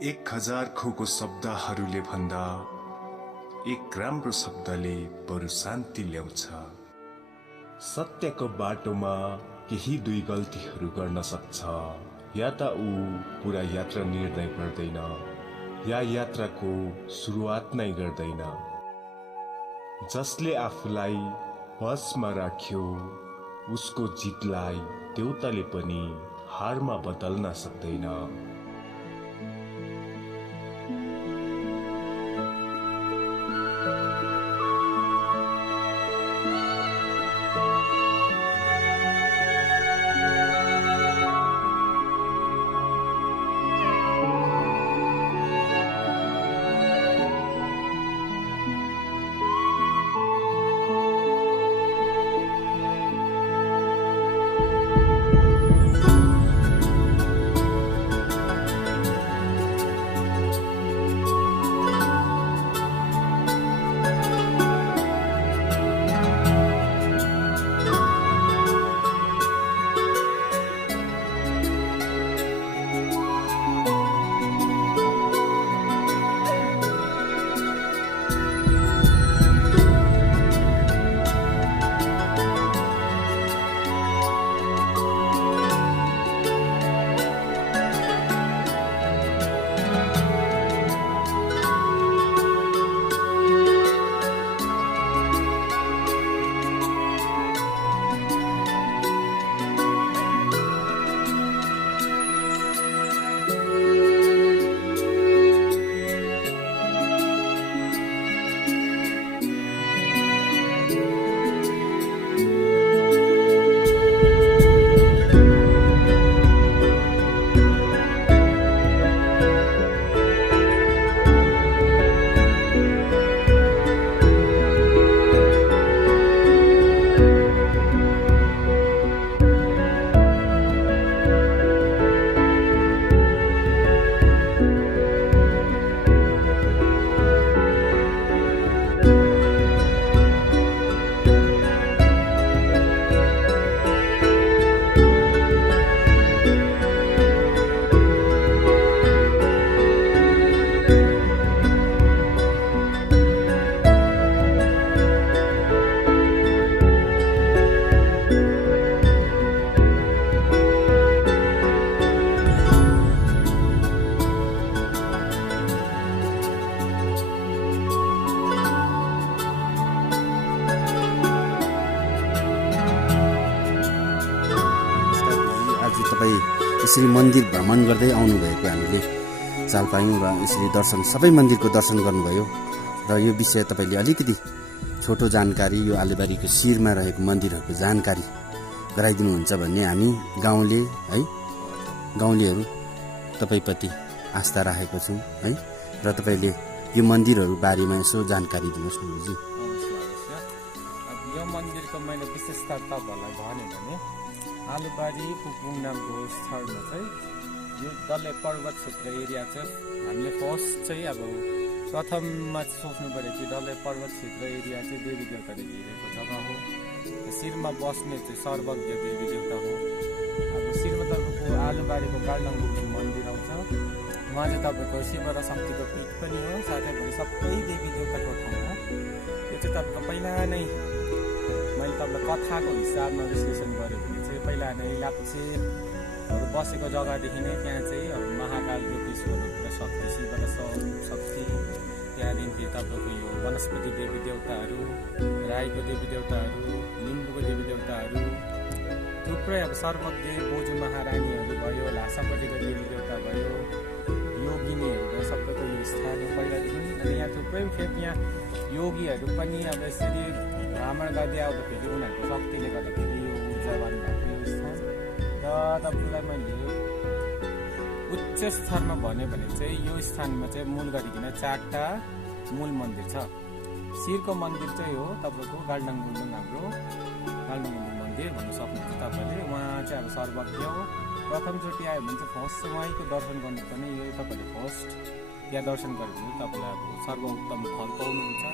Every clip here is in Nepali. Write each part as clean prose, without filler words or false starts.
1000 खोको शब्दहरूले भन्दा एक राम्रो शब्दले बरु शान्ति ल्याउँछ। सत्यको बाटोमा केही दुई गल्तीहरू गर्न सक्छ, या त ऊ पूरा यात्रा निर्णय गर्दैन या यात्राको सुरुवात नै गर्दैन। जसले आफूलाई वशमा राख्यो उसको जितलाई देउताले पनि हारमा बदल्न सक्दैन। यसरी मन्दिर भ्रमण गर्दै आउनुभएको हामीले चाल पायौँ र यसरी सबै मन्दिरको दर्शन गर्नुभयो। र यो विषय तपाईँले अलिकति छोटो जानकारी यो आलेबारीको शिरमा रहेको मन्दिरहरूको जानकारी गराइदिनुहुन्छ भन्ने हामी गाउँलेहरू तपाईँप्रति आस्था राखेको छौँ है। र तपाईँले यो मन्दिरहरू बारेमा यसो जानकारी दिनुहोस् न गुरुजी। यो मन्दिरको मैले विशेषता तपाईँहरूलाई भने आलुबारी पुपुङ नामको स्थलमा चाहिँ यो डल्ले पर्वत क्षेत्र एरिया चाहिँ हामीले फर्स्ट चाहिँ अब प्रथममा सोच्नु पऱ्यो कि डल्ले पर्वत क्षेत्र एरिया चाहिँ देवी देवताले घेरेको जग्गा हो। शिरमा बस्ने चाहिँ सर्वज्ञ देवी देवता हो। अब शिरमा तपाईँको आलुबारीको गार्लङ्गुको मन्दिर आउँछ, उहाँ चाहिँ तपाईँको शिव र शक्तिको पीठ पनि हो, साथै पनि सबै देवी देवताको ठाउँ हो। यो चाहिँ तपाईँको पहिला नै मैले तपाईँलाई कथाको हिसाबमा विश्लेषण गरेँ भने चाहिँ पहिला नै लाप्चेहरू बसेको जग्गादेखि नै त्यहाँ चाहिँ अब महाकाल ज्योतिषहरू पुरा शक्ति शिव र शक्ति, त्यहाँदेखि तपाईँको यो वनस्पति देवी देवताहरू, राईको देवी देवताहरू, लिम्बूको देवी देवताहरू, थुप्रै अब सर्वज्ञ बोजू महारानीहरू भयो, लासापट्टिको देवी देवता भयो, योगिनीहरू भयो, सबैको यो स्थान हो पहिलादेखि। अनि यहाँ थुप्रै खेप यहाँ योगीहरू पनि अब यसरी भ्रमण गर्दै आउँदाखेरि उनीहरूको शक्तिले गर्दाखेरि यो ऊर्जावान भएको यो स्थान। र तपाईँलाई मैले उच्च स्तरमा भन्यो भने चाहिँ यो स्थानमा चाहिँ मूल गरिकन 4टा मूल मन्दिर छ। शिरको मन्दिर चाहिँ हो तपाईँको गाल्डङगुल्डुङ, हाम्रो गाल्डङगुल्डुङ मन्दिर भन्नु सक्नुहुन्छ तपाईँले। उहाँ चाहिँ अब सर्वज्ञ हो। प्रथमचोटि आयो भने चाहिँ फर्स्ट उहाँको दर्शन गर्नुपर्ने यो तपाईँले फर्स्ट यहाँ दर्शन गऱ्यो भने तपाईँलाई अब सर्वोत्तम फल पाउनुहुन्छ।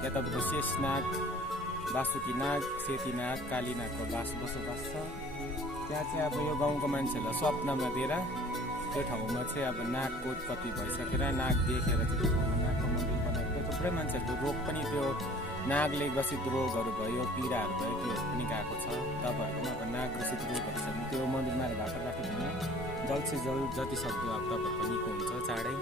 त्यहाँ तपाईँको शेषनाग, बासुकीनाग, सेतीनाग, कालीनागको बसोबास छ। त्यहाँ चाहिँ अब यो गाउँको मान्छेहरूलाई स्वप्नमा दिएर त्यो ठाउँमा चाहिँ अब नागको उत्पत्ति भइसकेर नाग देखेर चाहिँ त्यो ठाउँमा नागको मन्दिर बनाएको। थुप्रै मान्छेहरूको रोग पनि त्यो नागले ग्रसित रोगहरू भयो, पीडाहरू भयो, त्योहरू पनि गएको छ। तपाईँहरूकोमा अब नाग ग्रसित रोगहरू छ भने त्यो मन्दिरमा भाका राख्यो भने जल्द से जल्द जति सक्दो अब तपाईँहरूको निको हुन्छ चाँडै।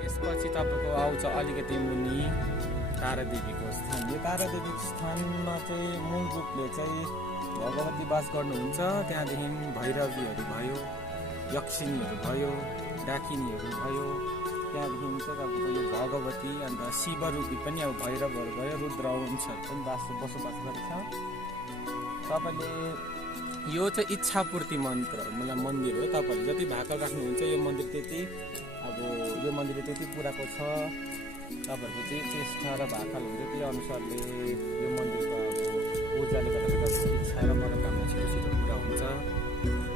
त्यसपछि तपाईँको आउँछ अलिकति मुनि तारादेवीको स्थान। यो तारादेवीको स्थानमा चाहिँ मूल रूपले चाहिँ भगवती वास गर्नुहुन्छ। त्यहाँदेखि भैरवीहरू भयो, यक्षिणीहरू भयो, डाकिनीहरू भयो। त्यहाँदेखि चाहिँ तपाईँको यो भगवती अन्त शिवरूपी पनि अब भैरवहरू भयो, रुद्र अंशहरू पनि बसोबास गरेको छ। तपाईँले यो चाहिँ इच्छापूर्ति मन्त्र मतलब मन्दिर हो। तपाईँले जति भाकल राख्नुहुन्छ यो मन्दिर त्यति पुराको छ। तपाईँहरूको चाहिँ चेष्टा र भाकल हुन्छ त्यही अनुसारले यो मन्दिरको अब पूजाले गर्दाखेरि तपाईँको इच्छा र मनोकामना छिटो पुरा हुन्छ।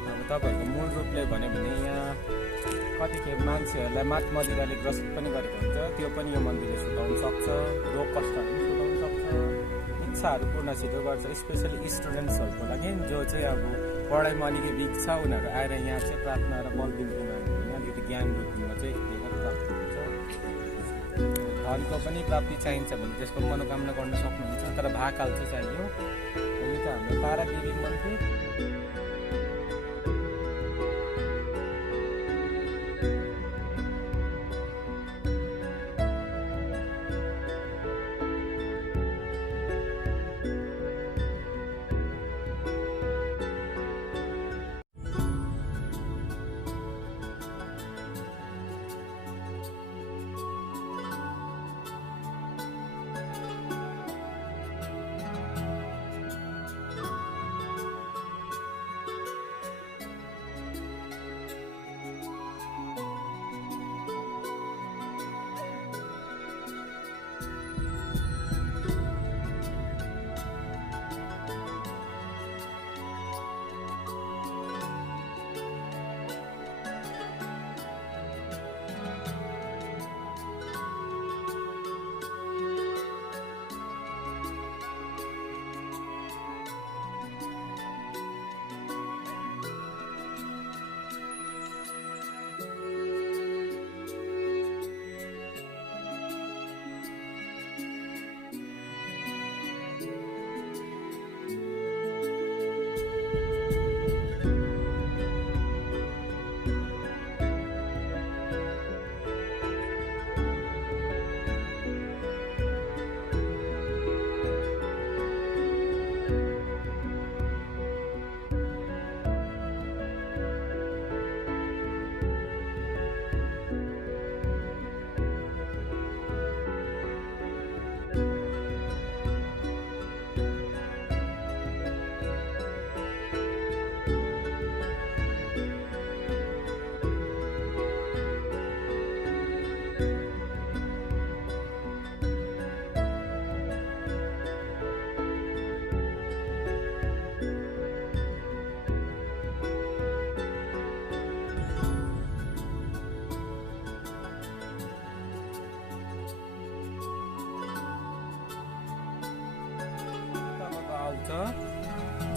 अब तपाईँहरूको मूल रूपले भन्यो भने यहाँ कतिखेर मान्छेहरूलाई मात मदिराले ग्रसित पनि गरेको हुन्छ, त्यो पनि यो मन्दिरले छुटाउन सक्छ। रोग कष्टहरू पनि छुटाउन सक्छ, इच्छाहरू पूर्ण छिटो गर्छ। स्पेसली स्टुडेन्ट्सहरूको लागि जो चाहिँ अब पढाइमा अलिकति विक छ, उनीहरू आएर यहाँ चाहिँ प्रार्थना र बल बिन्तीमा अलिकति ज्ञान रूपमा चाहिँ प्राप्त हुन्छ। धनको पनि प्राप्ति चाहिन्छ भने त्यसको मनोकामना गर्न सक्नुहुन्छ, तर भाकाल चाहिँ चाहियो। यो त हाम्रो तारादेवी मन्दिर।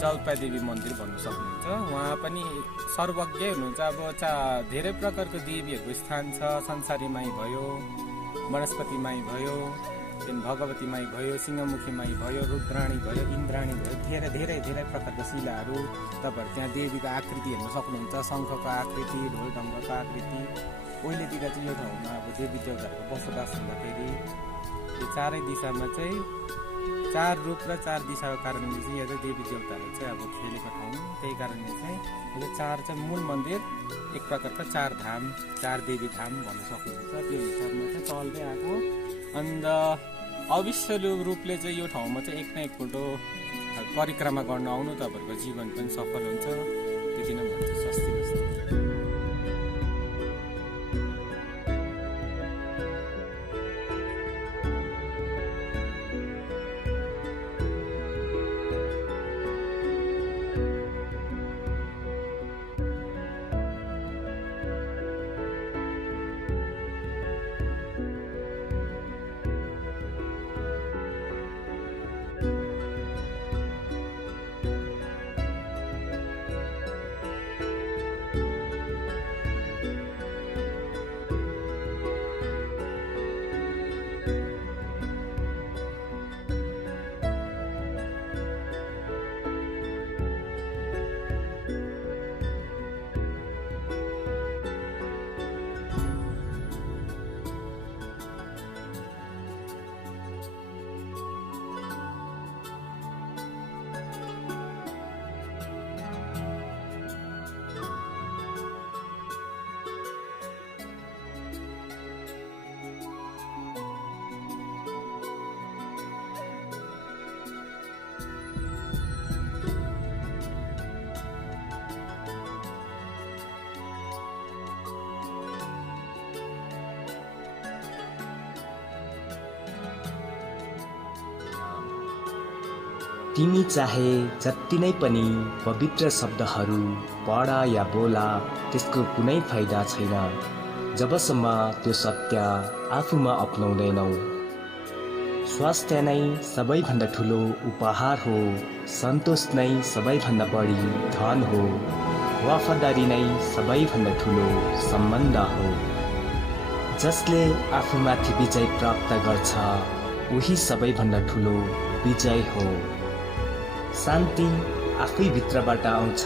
जलपादेवी मन्दिर भन्नु सक्नुहुन्छ। उहाँ पनि सर्वज्ञ हुनुहुन्छ। अब धेरै प्रकारको देवीहरूको स्थान छ। संसारी माई भयो, वनस्पति माई भयो, भगवती माई भयो, सिंहमुखी माई भयो, रुद्राणी भयो, इन्द्राणी भयो, धेरै धेरै धेरै प्रकारका शिलाहरू तपाईँहरू त्यहाँ देवीको आकृति हेर्न सक्नुहुन्छ। शङ्खको आकृति, ढोलढङ्गको आकृति। पहिलेतिर चाहिँ यो ठाउँमा अब देवी देवताहरूको बसोबास हुँदाखेरि यो चारै दिशामा चाहिँ 4 रूप र 4 दिशाको कारणले चाहिँ यो चाहिँ देवी देवताहरू चाहिँ अब खेलेको ठाउँ। त्यही कारणले चाहिँ यो 4 चाहिँ मूल मन्दिर एक प्रकारको 4 धाम, 4 देवी धाम भन्न सक्नुहुन्छ। त्यो हिसाबमा चाहिँ चल्दै आएको। अन्त अवश्य रूपले चाहिँ यो ठाउँमा चाहिँ एक न एकपल्ट परिक्रमा गर्न आउनु तपाईँहरूको जीवन पनि सफल हुन्छ। त्यति नै भन्छ। स्वस्ति बस्नु। तिमी चाहे जति नै पनि पवित्र शब्दहरू पढा या बोला, त्यसको कुनै फाइदा छैन जबसम्म त्यो सत्य आफूमा अपनाउँदैनौ। स्वास्थ्य नै सबैभन्दा ठुलो उपहार हो, सन्तोष नै सबैभन्दा बढी धन हो, वफादारी नै सबैभन्दा ठुलो सम्बन्ध हो। जसले आफूमाथि विजय प्राप्त गर्छ उही सबैभन्दा ठुलो विजय हो। शान्ति आफै भित्रबाट आउँछ,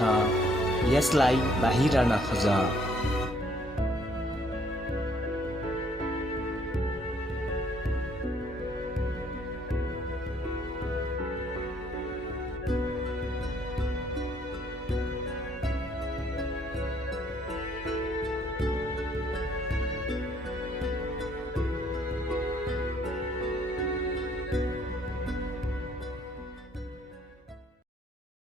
यसलाई बाहिर नखोज।